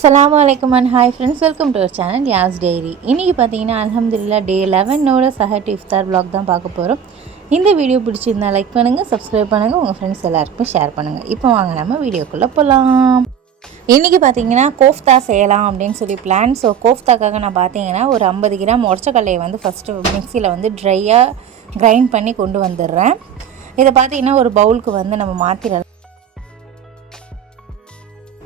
Assalamu alaikum and hi friends, welcome to our channel Yas Dairy. இன்னைக்கு பாத்தீங்கன்னா அல்ஹம்துலில்லாஹ் டே 11 ஓட சஹர் டு இஃப்தார் vlog தான் பார்க்க போறோம். இந்த வீடியோ பிடிச்சிருந்தா லைக் பண்ணுங்க, சப்ஸ்கிரைப் பண்ணுங்க, உங்க ஃப்ரெண்ட்ஸ் எல்லாருக்கும் ஷேர் பண்ணுங்க. இப்போ வாங்க நம்ம வீடியோக்குள்ள போலாம். இன்னைக்கு பாத்தீங்கன்னா கோஃப்தா செய்யலாம் அப்படின்னு சொல்லி பிளான். ஸோ கோஃப்தாக்காக நான் பாத்தீங்கன்னா ஒரு 50 கிராம் உடச்சக்கல்லையை வந்து ஃபர்ஸ்ட் மிக்சியில் வந்து ட்ரையாக கிரைண்ட் பண்ணி கொண்டு வந்துடுறேன். இதை பார்த்தீங்கன்னா ஒரு பவுலுக்கு வந்து நம்ம மாற்றிடலாம்.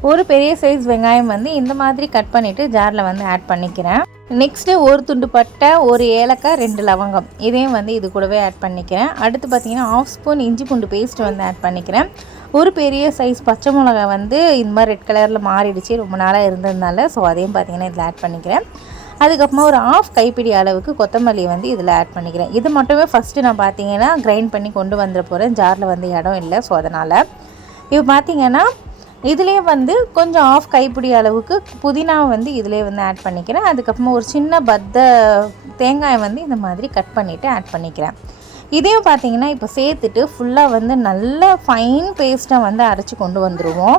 ஒரு பெரிய சைஸ் வெங்காயம் வந்து இந்த மாதிரி கட் பண்ணிவிட்டு ஜாரில் வந்து ஆட் பண்ணிக்கிறேன். நெக்ஸ்ட்டு ஒரு துண்டு பட்டை, ஒரு ஏலக்காய், 2 லவங்கம் இதையும் வந்து இது கூடவே ஆட் பண்ணிக்கிறேன். அடுத்து பார்த்திங்கன்னா 1/2 ஸ்பூன் இஞ்சி பூண்டு பேஸ்ட் வந்து ஆட் பண்ணிக்கிறேன். ஒரு பெரிய சைஸ் பச்சை மிளகாய் வந்து இந்த மாதிரி ரெட் கலரில் மாறிடுச்சு, ரொம்ப நாளாக இருந்ததுனால. ஸோ அதையும் பார்த்திங்கன்னா இதில் ஆட் பண்ணிக்கிறேன். அதுக்கப்புறமா ஒரு 1/2 கைப்பிடி அளவுக்கு கொத்தமல்லி வந்து இதில் ஆட் பண்ணிக்கிறேன். இது மட்டுமே ஃபஸ்ட்டு நான் பார்த்திங்கன்னா கிரைண்ட் பண்ணி கொண்டு வந்துட போகிறேன். ஜாரில் வந்து இடம் இல்லை, ஸோ அதனால் இப்போ பார்த்திங்கன்னா இதிலே வந்து கொஞ்சம் 1/2 கைப்பிடி அளவுக்கு புதினா வந்து இதிலே வந்து ஆட் பண்ணிக்கிறேன். அதுக்கப்புறமா ஒரு சின்ன தேங்காயை வந்து இந்த மாதிரி கட் பண்ணிவிட்டு ஆட் பண்ணிக்கிறேன். இதையும் பார்த்திங்கன்னா இப்போ சேர்த்துட்டு ஃபுல்லாக வந்து நல்ல ஃபைன் பேஸ்ட்டாக வந்து அரைச்சி கொண்டு வந்துடுவோம்.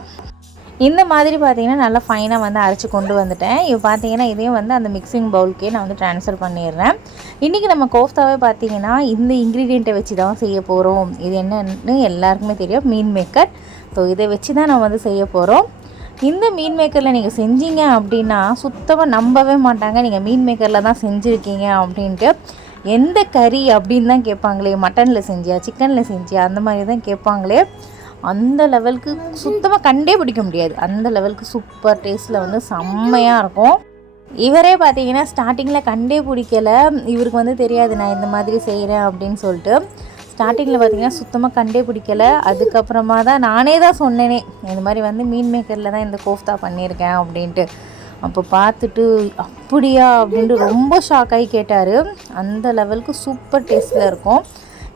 இந்த மாதிரி பார்த்திங்கன்னா நல்லா ஃபைனாக வந்து அரைச்சி கொண்டு வந்துட்டேன். இப்போ பார்த்திங்கன்னா இதையும் வந்து அந்த மிக்சிங் பவுலுக்கே நான் வந்து ட்ரான்ஸ்ஃபர் பண்ணிடுறேன். இன்றைக்கி நம்ம கோஃப்தாவே பார்த்திங்கன்னா இந்த இன்க்ரீடியண்ட்டை வச்சு தான் செய்ய போகிறோம். இது என்னன்னு எல்லாருக்குமே தெரியும், மீன் மேக்கர். ஸோ இதை வச்சு தான் நம்ம வந்து செய்ய போகிறோம். இந்த மீன் மேக்கரில் நீங்கள் செஞ்சீங்க அப்படின்னா சுத்தமாக நம்பவே மாட்டாங்க, நீங்கள் மீன் மேக்கரில் தான் செஞ்சுருக்கீங்க அப்படின்ட்டு. எந்த கறி அப்படின்னு தான் கேட்பாங்களே, மட்டனில் செஞ்சியா, சிக்கனில் செஞ்சியா, அந்த மாதிரி தான் கேட்பாங்களே. அந்த லெவலுக்கு சுத்தமாக கண்டே பிடிக்க முடியாது. அந்த லெவலுக்கு சூப்பர் டேஸ்ட்டில் வந்து செம்மையாக இருக்கும். இவரே பார்த்தீங்கன்னா ஸ்டார்டிங்கில் கண்டே பிடிக்கலை. இவருக்கு வந்து தெரியாது நான் இந்த மாதிரி செய்கிறேன் அப்படின்னு சொல்லிட்டு. ஸ்டார்டிங்கில் பார்த்திங்கன்னா சுத்தமாக கண்டே பிடிக்கலை. அதுக்கப்புறமா தான் நானே தான் சொன்னேனே, இந்த மாதிரி வந்து மீன் மேக்கரில் தான் இந்த கோஃப்தா பண்ணியிருக்கேன் அப்படின்ட்டு. அப்போ பார்த்துட்டு அப்படியா அப்படின்ட்டு ரொம்ப ஷாக் ஆகி கேட்டார். அந்த லெவலுக்கு சூப்பர் டேஸ்ட்டில் இருக்கும்.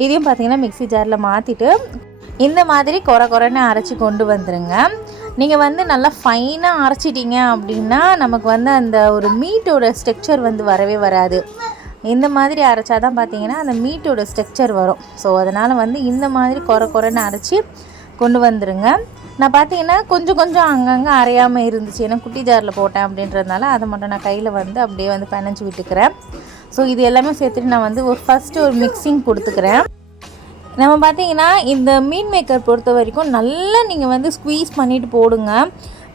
இதையும் பார்த்திங்கன்னா மிக்ஸி ஜாரில் மாற்றிட்டு இந்த மாதிரி குறைன்னு அரைச்சி கொண்டு வந்துடுங்க. நீங்கள் வந்து நல்லா ஃபைனாக அரைச்சிட்டிங்க அப்படின்னா நமக்கு வந்து அந்த ஒரு மீட்டோட ஸ்ட்ரக்சர் வந்து வரவே வராது. இந்த மாதிரி அரைச்சா தான் பார்த்திங்கன்னா அந்த மீட்டோட ஸ்ட்ரக்சர் வரும். ஸோ அதனால் வந்து இந்த மாதிரி குறைன்னு அரைச்சி கொண்டு வந்துடுங்க. நான் பார்த்திங்கன்னா கொஞ்சம் அங்கங்கே அரையாமல் இருந்துச்சு, ஏன்னா குட்டி ஜாரில் போட்டேன் அப்படின்றதுனால அதை மட்டும் நான் கையில் வந்து அப்படியே வந்து பிணைஞ்சி விட்டுக்கிறேன். ஸோ இது எல்லாமே சேர்த்துட்டு நான் வந்து ஃபஸ்ட்டு ஒரு மிக்சிங் கொடுத்துக்கிறேன். நம்ம பார்த்திங்கன்னா இந்த மீன் மேக்கர் பொறுத்த வரைக்கும் நல்லா நீங்கள் வந்து ஸ்குவீஸ் பண்ணிவிட்டு போடுங்க.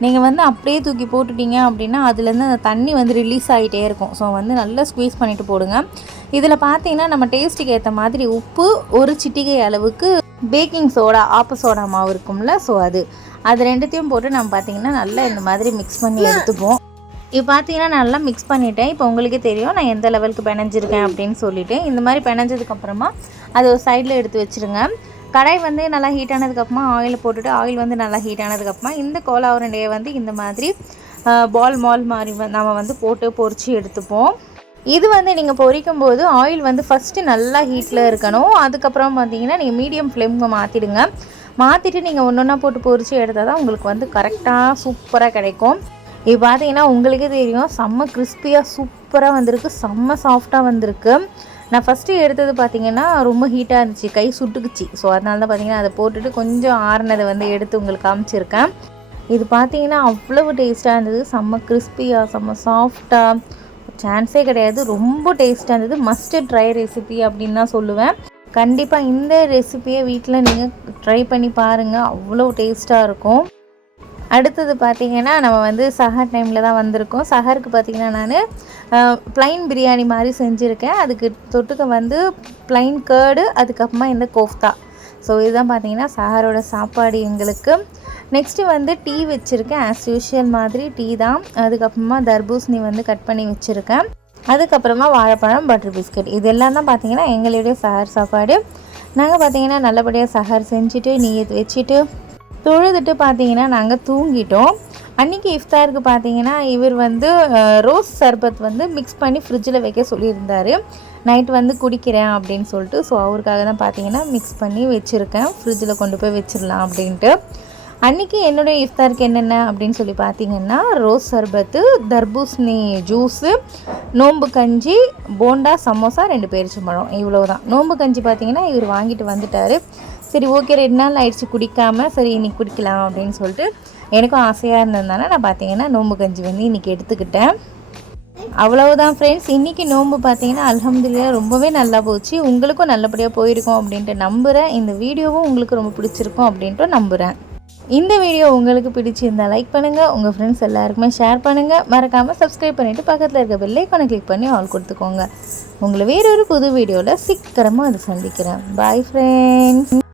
நீங்கள் வந்து அப்படியே தூக்கி போட்டுட்டீங்க அப்படின்னா அதுலேருந்து அந்த தண்ணி வந்து ரிலீஸ் ஆகிட்டே இருக்கும். ஸோ வந்து நல்லா ஸ்குவீஸ் பண்ணிவிட்டு போடுங்க. இதில் பார்த்தீங்கன்னா நம்ம டேஸ்ட்டுக்கு ஏற்ற மாதிரி உப்பு, ஒரு சிட்டிகை அளவுக்கு பேக்கிங் சோடா, ஆப்ப சோடா மாவு இருக்கும்ல, ஸோ அது ரெண்டுத்தையும் போட்டு நம்ம பார்த்திங்கன்னா நல்லா இந்த மாதிரி மிக்ஸ் பண்ணி எடுத்துப்போம். இப்போ பார்த்தீங்கன்னா நல்லா மிக்ஸ் பண்ணிவிட்டேன். இப்போ உங்களுக்கே தெரியும் நான் எந்த லெவலுக்கு பிணைஞ்சிருக்கேன் அப்படின்னு சொல்லிவிட்டு. இந்த மாதிரி பிணைஞ்சதுக்கப்புறமா அதை ஒரு சைடில் எடுத்து வச்சுருங்க. கடாய் வந்து நல்லா ஹீட் ஆனதுக்கப்புறமா ஆயில் போட்டுட்டு, ஆயில் வந்து நல்லா ஹீட் ஆனதுக்கப்புறமா இந்த கோலா உருண்டையை வந்து இந்த மாதிரி பால் மாதிரி நம்ம வந்து போட்டு பொரித்து எடுத்துப்போம். இது வந்து நீங்கள் பொரிக்கும் போது ஆயில் வந்து ஃபஸ்ட்டு நல்லா ஹீட்டில் இருக்கணும். அதுக்கப்புறம் பார்த்தீங்கன்னா நீங்கள் மீடியம் ஃப்ளேமுக்கு மாற்றிட்டு நீங்கள் ஒன்றா போட்டு பொரித்து எடுத்தால் தான் உங்களுக்கு வந்து கரெக்டாக சூப்பராக கிடைக்கும். இது பார்த்தீங்கன்னா உங்களுக்கே தெரியும், செம்ம கிறிஸ்பியாக சூப்பராக வந்திருக்கு, செம்ம சாஃப்டாக வந்திருக்கு. நான் ஃபஸ்ட்டு எடுத்தது பார்த்திங்கன்னா ரொம்ப ஹீட்டாக இருந்துச்சு, கை சுட்டுக்குச்சு. ஸோ அதனால தான் பார்த்திங்கன்னா அதை போட்டுட்டு கொஞ்சம் ஆறுனதை வந்து எடுத்து உங்களுக்கு காமிச்சிருக்கேன். இது பார்த்திங்கன்னா அவ்வளவு டேஸ்ட்டாக இருந்தது, செம்ம கிறிஸ்பியாக, செம்ம சாஃப்டாக, சான்ஸே கிடையாது. ரொம்ப டேஸ்ட்டாக இருந்தது. மஸ்ட் ட்ரை ரெசிபி அப்படின்னு தான் சொல்லுவேன். கண்டிப்பாக இந்த ரெசிபியை வீட்டில் நீங்கள் ட்ரை பண்ணி பாருங்கள், அவ்வளோ டேஸ்ட்டாக இருக்கும். அடுத்தது பார்த்திங்கன்னா நம்ம வந்து சஹர் டைமில் தான் வந்திருக்கோம். சஹருக்கு பார்த்திங்கன்னா நான் ப்ளைன் பிரியாணி மாதிரி செஞ்சுருக்கேன். அதுக்கு தொட்டுக்க வந்து ப்ளைன் கேர்டு, அதுக்கப்புறமா இந்த கோஃப்தா. ஸோ இதுதான் பார்த்திங்கன்னா சஹரோட சாப்பாடு எங்களுக்கு. நெக்ஸ்ட்டு வந்து டீ வச்சுருக்கேன், ஆஸ் யூஷுவல் மாதிரி டீ தான். அதுக்கப்புறமா தர்பூசணி வந்து கட் பண்ணி வச்சுருக்கேன். அதுக்கப்புறமா வாழைப்பழம், பட்டர் பிஸ்கட், இதெல்லாம் தான் பார்த்திங்கன்னா எங்களுடைய சஹர் சாப்பாடு. நாங்கள் பார்த்திங்கன்னா நல்லபடியாக சஹர் செஞ்சுட்டு நீயத் வச்சுட்டு தொழுதுட்டு பார்த்திங்கன்னா நாங்கள் தூங்கிட்டோம். அன்றைக்கி இஃப்தாருக்கு பார்த்திங்கன்னா இவர் வந்து ரோஸ் சர்பத் வந்து மிக்ஸ் பண்ணி ஃப்ரிட்ஜில் வைக்க சொல்லியிருந்தார். நைட் வந்து குடிக்கிறேன் அப்படின்னு சொல்லிட்டு. ஸோ அவருக்காக தான் பார்த்திங்கன்னா மிக்ஸ் பண்ணி வச்சுருக்கேன், ஃப்ரிட்ஜில் கொண்டு போய் வச்சிடலாம் அப்படின்ட்டு. அன்றைக்கி என்னுடைய இஃப்தாருக்கு என்னென்ன அப்படின்னு சொல்லி பார்த்திங்கன்னா ரோஸ் சர்பத்து, தர்பூசணி ஜூஸு, நோம்பு கஞ்சி, போண்டா, சமோசா, 2 பேரிச்சம்பழம், இவ்வளோ தான். நோம்பு கஞ்சி பார்த்திங்கன்னா இவர் வாங்கிட்டு வந்துட்டார். சரி ஓகே, 2 நாள் ஆயிடுச்சு குடிக்காமல், சரி இன்றைக்கி குடிக்கலாம் அப்படின்னு சொல்லிட்டு எனக்கும் ஆசையாக இருந்ததுனால நான் பார்த்தீங்கன்னா நோம்பு கஞ்சி வந்து இன்றைக்கி எடுத்துக்கிட்டேன். அவ்வளவுதான் ஃப்ரெண்ட்ஸ், இன்றைக்கி நோன்பு பார்த்தீங்கன்னா அல்ஹம்துலில்லாஹ் ரொம்பவே நல்லா போச்சு. உங்களுக்கும் நல்லபடியாக போயிருக்கும் அப்படின்ட்டு நம்புகிறேன். இந்த வீடியோவும் உங்களுக்கு ரொம்ப பிடிச்சிருக்கும் அப்படின்ட்டு நம்புகிறேன். இந்த வீடியோ உங்களுக்கு பிடிச்சிருந்தால் லைக் பண்ணுங்கள், உங்கள் ஃப்ரெண்ட்ஸ் எல்லாருக்குமே ஷேர் பண்ணுங்கள். மறக்காமல் சப்ஸ்கிரைப் பண்ணிவிட்டு பக்கத்தில் இருக்க பெல் ஐக்கானை கிளிக் பண்ணி ஆல் கொடுத்துக்கோங்க. உங்களை வேறொரு புது வீடியோவில் சீக்கிரமாக அது சந்திக்கிறேன். Bye friends.